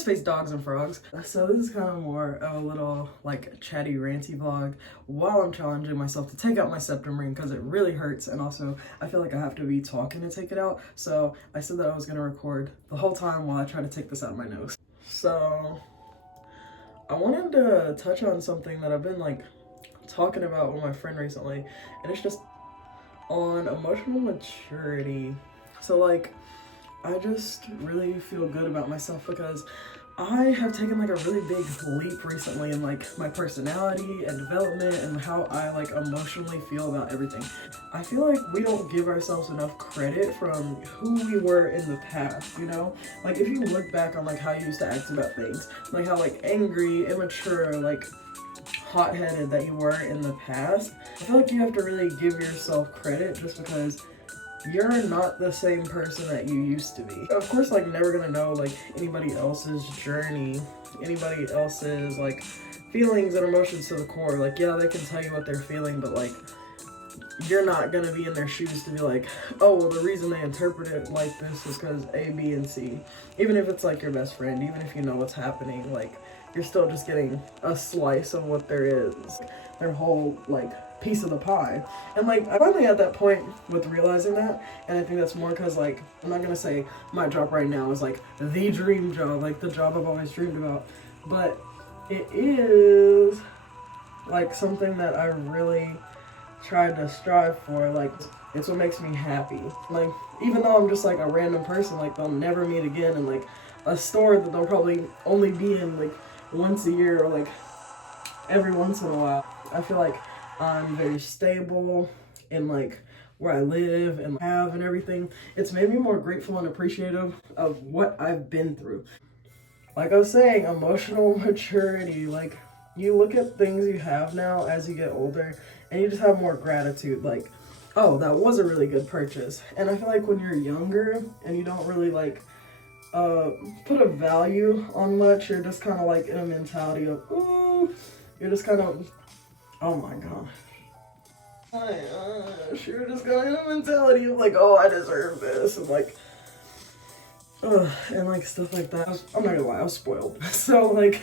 space dogs and frogs. So this is kind of more of a little like chatty ranty vlog while I'm challenging myself to take out my septum ring because it really hurts, and also I feel like I have to be talking to take it out. So I said that I was gonna record the whole time while I try to take this out of my nose. So I wanted to touch on something that I've been like talking about with my friend recently, and it's just on emotional maturity. So like I just really feel good about myself because I have taken like a really big leap recently in like my personality and development and how I like emotionally feel about everything. I feel like we don't give ourselves enough credit from who we were in the past, you know? Like if you look back on like how you used to act about things, like how like angry, immature, like hot-headed that you were in the past, I feel like you have to really give yourself credit just because you're not the same person that you used to be. Of course, like never gonna know like anybody else's journey, anybody else's like feelings and emotions to the core. Like yeah, they can tell you what they're feeling, but like you're not gonna be in their shoes to be like, oh well, the reason they interpret it like this is because A, B, and C. Even if it's like your best friend, even if you know what's happening, like you're still just getting a slice of what there is, their whole like piece of the pie. And like I'm finally at that point with realizing that, and I think that's more because like I'm not gonna say my job right now is like the dream job, like the job I've always dreamed about, but it is like something that I really tried to strive for. Like it's what makes me happy. Like even though I'm just like a random person, like they'll never meet again, and like a store that they'll probably only be in like once a year or like every once in a while, I feel like I'm very stable in like where I live and have and everything. It's made me more grateful and appreciative of what I've been through. Like I was saying, emotional maturity, like you look at things you have now as you get older and you just have more gratitude, like, oh, that was a really good purchase. And I feel like when you're younger and you don't really like put a value on much, you're just kind of like in a mentality of, ooh, you're just kind of, oh my gosh. You're just kind of in a mentality of like, oh, I deserve this, and like, and like stuff like that. I'm not gonna lie, I was spoiled. So like,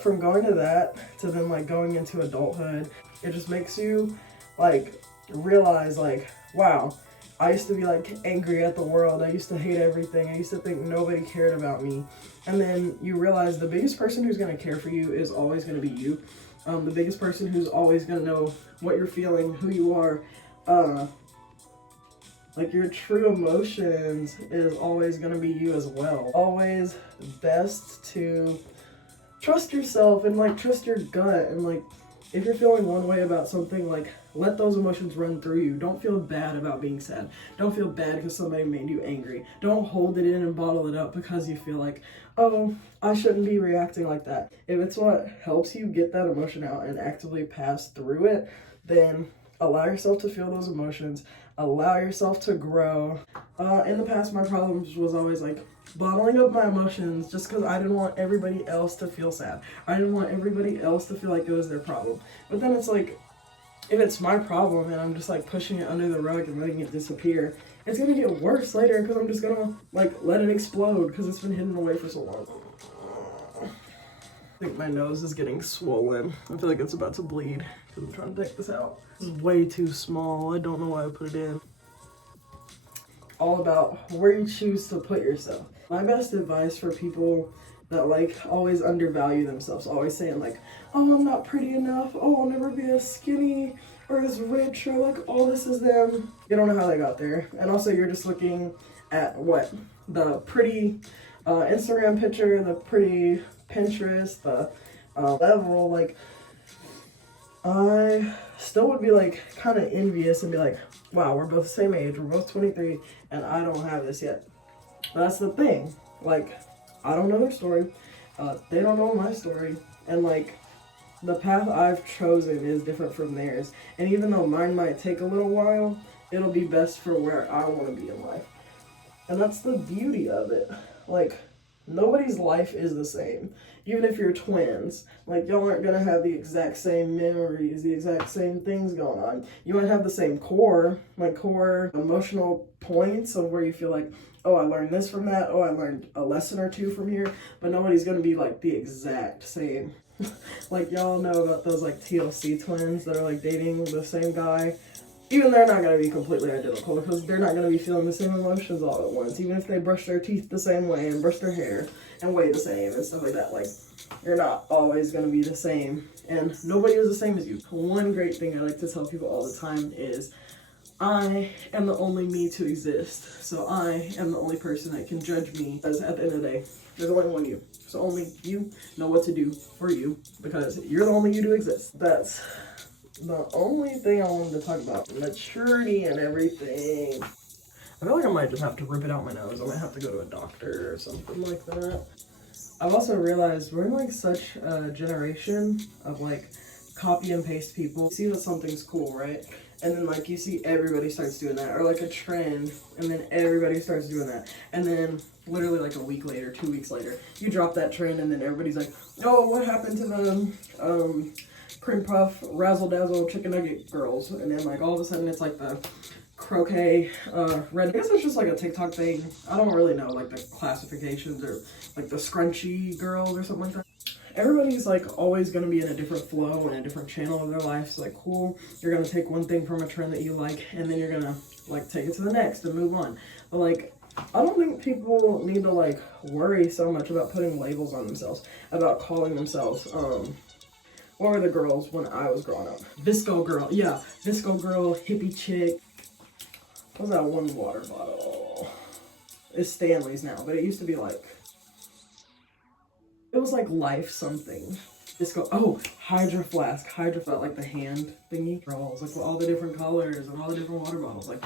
from going to that to then like going into adulthood, it just makes you like realize like, wow, I used to be like angry at the world. I used to hate everything. I used to think nobody cared about me. And then you realize the biggest person who's gonna care for you is always gonna be you. The biggest person who's always gonna know what you're feeling, who you are, like your true emotions is always gonna be you as well. Always best to trust yourself and like trust your gut, and like if you're feeling one way about something, like let those emotions run through you. Don't feel bad about being sad. Don't feel bad because somebody made you angry. Don't hold it in and bottle it up because you feel like, oh, I shouldn't be reacting like that. If it's what helps you get that emotion out and actively pass through it, then allow yourself to feel those emotions. Allow yourself to grow. In the past, my problems was always like bottling up my emotions just because I didn't want everybody else to feel sad. I didn't want everybody else to feel like it was their problem. But then it's like, if it's my problem and I'm just like pushing it under the rug and letting it disappear, it's gonna get worse later because I'm just gonna like let it explode because it's been hidden away for so long. I think my nose is getting swollen. I feel like it's about to bleed because I'm trying to take this out. This is way too small. I don't know why I put it in. All about where you choose to put yourself. My best advice for people that like always undervalue themselves, always saying like, oh, I'm not pretty enough, oh, I'll never be as skinny or as rich, or like, all this is them. You don't know how they got there. And also you're just looking at what? The pretty Instagram picture, the pretty Pinterest, the level. Like, I still would be like kind of envious and be like, wow, we're both the same age, we're both 23, and I don't have this yet. That's the thing. Like, I don't know their story. They don't know my story. And like, the path I've chosen is different from theirs. And even though mine might take a little while, it'll be best for where I want to be in life. And that's the beauty of it. Like, Nobody's life is the same. Even if you're twins, like y'all aren't gonna have the exact same memories, the exact same things going on. You might have the same core emotional points of where you feel like, oh, I learned this from that, oh, I learned a lesson or two from here, but nobody's gonna be like the exact same. Like y'all know about those like TLC twins that are like dating the same guy. Even they're not going to be completely identical because they're not going to be feeling the same emotions all at once. Even if they brush their teeth the same way and brush their hair and weigh the same and stuff like that. Like, you're not always going to be the same. And nobody is the same as you. One great thing I like to tell people all the time is I am the only me to exist. So I am the only person that can judge me. Because at the end of the day, there's only one you. So only you know what to do for you because you're the only you to exist. That's the only thing I wanted to talk about. Maturity and everything. I feel like I might just have to rip it out my nose. I might have to go to a doctor or something like that. I've also realized we're in like such a generation of like copy and paste people. You see that something's cool, right? And then like you see everybody starts doing that, or like a trend, and then everybody starts doing that. And then literally like a week later, 2 weeks later, you drop that trend and then everybody's like, oh, what happened to the cream puff, razzle dazzle, chicken nugget girls? And then like all of a sudden it's like the croquet, red. I guess it's just like a TikTok thing. I don't really know like the classifications or like the scrunchy girls or something like that. Everybody's like always going to be in a different flow and a different channel of their life. So like, cool, you're going to take one thing from a trend that you like and then you're going to like take it to the next and move on. But like, I don't think people need to like worry so much about putting labels on themselves, about calling themselves, what were the girls when I was growing up? Visco girl, yeah, Visco girl, hippie chick. What was that one water bottle? It's Stanley's now, but it used to be like, it was like Life something. Visco, oh, Hydro Flask, like the hand thingy. Girls, like with all the different colors and all the different water bottles. Like,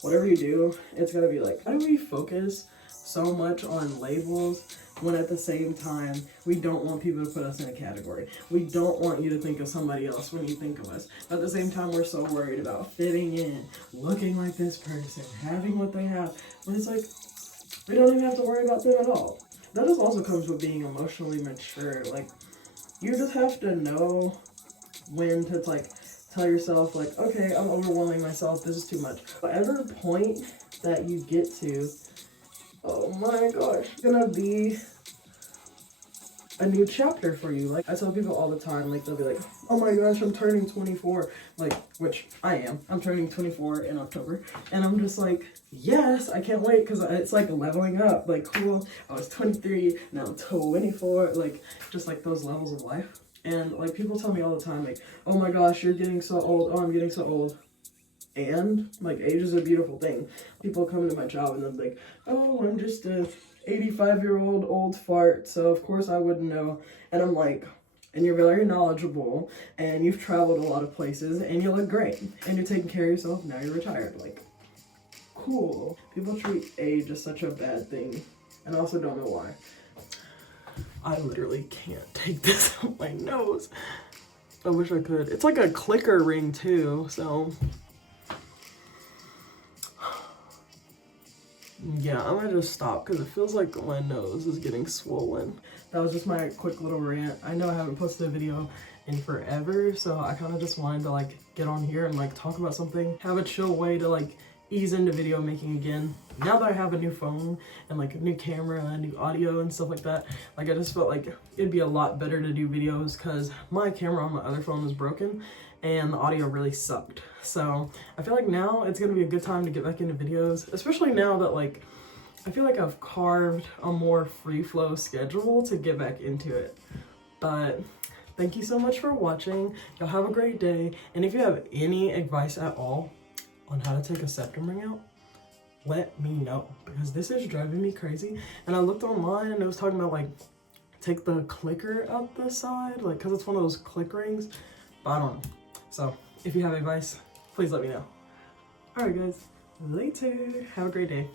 whatever you do, it's gonna be like, how do we focus so much on labels when at the same time we don't want people to put us in a category? We don't want you to think of somebody else when you think of us. At the same time, we're so worried about fitting in, looking like this person, having what they have, when it's like, we don't even have to worry about them at all. That just also comes with being emotionally mature. Like, you just have to know when to like tell yourself like, okay, I'm overwhelming myself, this is too much. Whatever point that you get to, oh my gosh, it's gonna be a new chapter for you. Like, I tell people all the time, like, they'll be like, oh my gosh, I'm turning 24, like, which I am. I'm turning 24 in October, and I'm just like, yes, I can't wait, because it's like leveling up. Like, cool, I was 23, now I'm 24, like, just like those levels of life. And like, people tell me all the time, like, oh my gosh, you're getting so old, oh, I'm getting so old. And like, age is a beautiful thing. People come to my job and they're like, oh, I'm just a 85-year-old old fart, so of course I wouldn't know. And I'm like, and you're very knowledgeable, and you've traveled a lot of places, and you look great, and you're taking care of yourself, now you're retired. Like, cool. People treat age as such a bad thing, and I also don't know why. I literally can't take this out my nose. I wish I could. It's like a clicker ring too, so yeah, I'm gonna just stop because it feels like my nose is getting swollen. That was just my quick little rant. I know I haven't posted a video in forever, so I kind of just wanted to like get on here and like talk about something, have a chill way to like ease into video making again. Now that I have a new phone and like a new camera and new audio and stuff like that, like I just felt like it'd be a lot better to do videos because my camera on my other phone was broken and the audio really sucked. So I feel like now it's gonna be a good time to get back into videos, especially now that like I feel like I've carved a more free flow schedule to get back into it. But thank you so much for watching. Y'all have a great day, and if you have any advice at all on how to take a septum ring out, let me know, because this is driving me crazy. And I looked online and it was talking about like take the clicker out the side, like because it's one of those click rings, but I don't know. So if you have advice, please let me know. All right guys, later, have a great day.